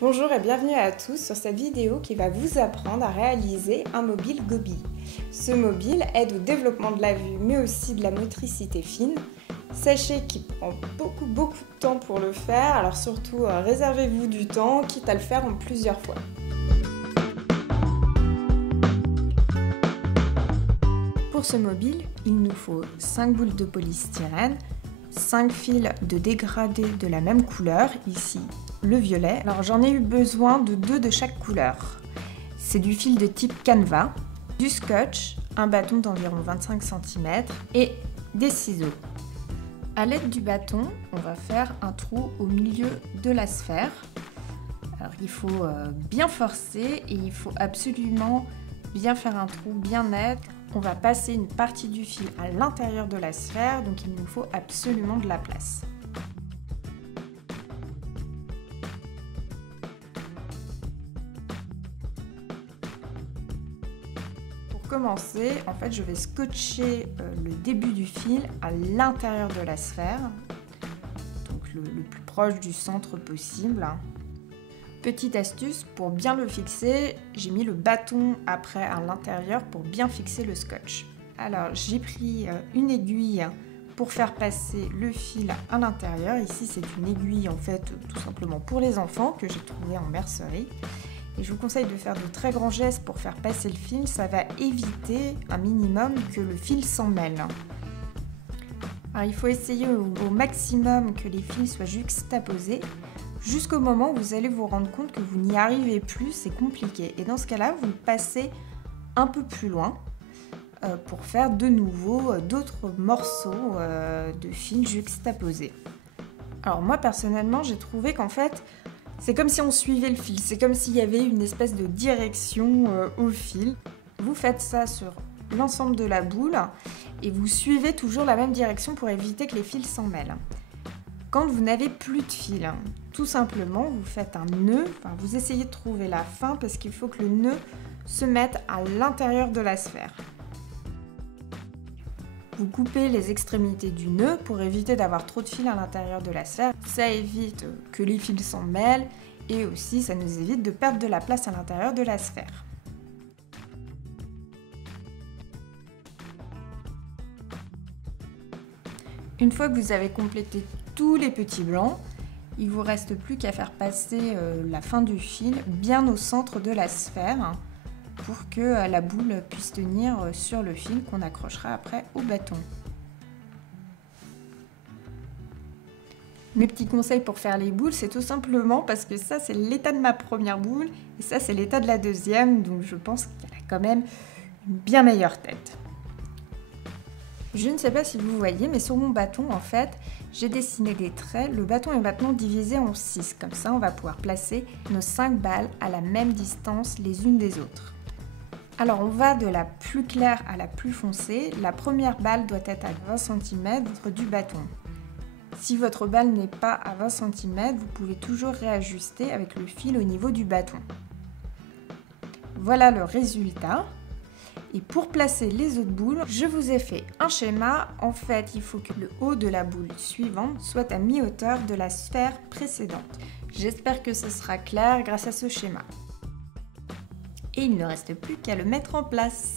Bonjour et bienvenue à tous sur cette vidéo qui va vous apprendre à réaliser un mobile Gobi. Ce mobile aide au développement de la vue mais aussi de la motricité fine. Sachez qu'il prend beaucoup de temps pour le faire, alors surtout réservez-vous du temps, quitte à le faire en plusieurs fois. Pour ce mobile, il nous faut 5 boules de polystyrène, 5 fils de dégradé de la même couleur, ici le violet. Alors j'en ai eu besoin de 2 de chaque couleur. C'est du fil de type canevas, du scotch, un bâton d'environ 25 cm et des ciseaux. À l'aide du bâton, on va faire un trou au milieu de la sphère. Alors il faut bien forcer et il faut absolument bien faire un trou bien net. On va passer une partie du fil à l'intérieur de la sphère, donc il nous faut absolument de la place. Pour commencer, en fait, je vais scotcher le début du fil à l'intérieur de la sphère, donc le plus proche du centre possible. Petite astuce, pour bien le fixer, j'ai mis le bâton après à l'intérieur pour bien fixer le scotch. Alors j'ai pris une aiguille pour faire passer le fil à l'intérieur. Ici c'est une aiguille en fait tout simplement pour les enfants que j'ai trouvée en mercerie. Et je vous conseille de faire de très grands gestes pour faire passer le fil, ça va éviter un minimum que le fil s'en mêle. Alors il faut essayer au maximum que les fils soient juxtaposés, jusqu'au moment où vous allez vous rendre compte que vous n'y arrivez plus, c'est compliqué. Et dans ce cas-là, vous passez un peu plus loin pour faire de nouveau d'autres morceaux de fils juxtaposés. Alors moi, personnellement, j'ai trouvé qu'en fait, c'est comme si on suivait le fil. C'est comme s'il y avait une espèce de direction au fil. Vous faites ça sur l'ensemble de la boule et vous suivez toujours la même direction pour éviter que les fils s'en mêlent. Quand vous n'avez plus de fil, tout simplement, vous faites un nœud, vous essayez de trouver la fin parce qu'il faut que le nœud se mette à l'intérieur de la sphère. Vous coupez les extrémités du nœud pour éviter d'avoir trop de fils à l'intérieur de la sphère. Ça évite que les fils s'en mêlent et aussi ça nous évite de perdre de la place à l'intérieur de la sphère. Une fois que vous avez complété tous les petits blancs, il ne vous reste plus qu'à faire passer la fin du fil bien au centre de la sphère pour que la boule puisse tenir sur le fil qu'on accrochera après au bâton. Mes petits conseils pour faire les boules, c'est tout simplement parce que ça c'est l'état de ma première boule et ça c'est l'état de la deuxième, donc je pense qu'elle a quand même une bien meilleure tête. Je ne sais pas si vous voyez, mais sur mon bâton, en fait, j'ai dessiné des traits. Le bâton est maintenant divisé en 6. Comme ça, on va pouvoir placer nos 5 balles à la même distance les unes des autres. Alors, on va de la plus claire à la plus foncée. La première balle doit être à 20 cm du bâton. Si votre balle n'est pas à 20 cm, vous pouvez toujours réajuster avec le fil au niveau du bâton. Voilà le résultat. Et pour placer les autres boules, je vous ai fait un schéma. En fait, il faut que le haut de la boule suivante soit à mi-hauteur de la sphère précédente. J'espère que ce sera clair grâce à ce schéma. Et il ne reste plus qu'à le mettre en place.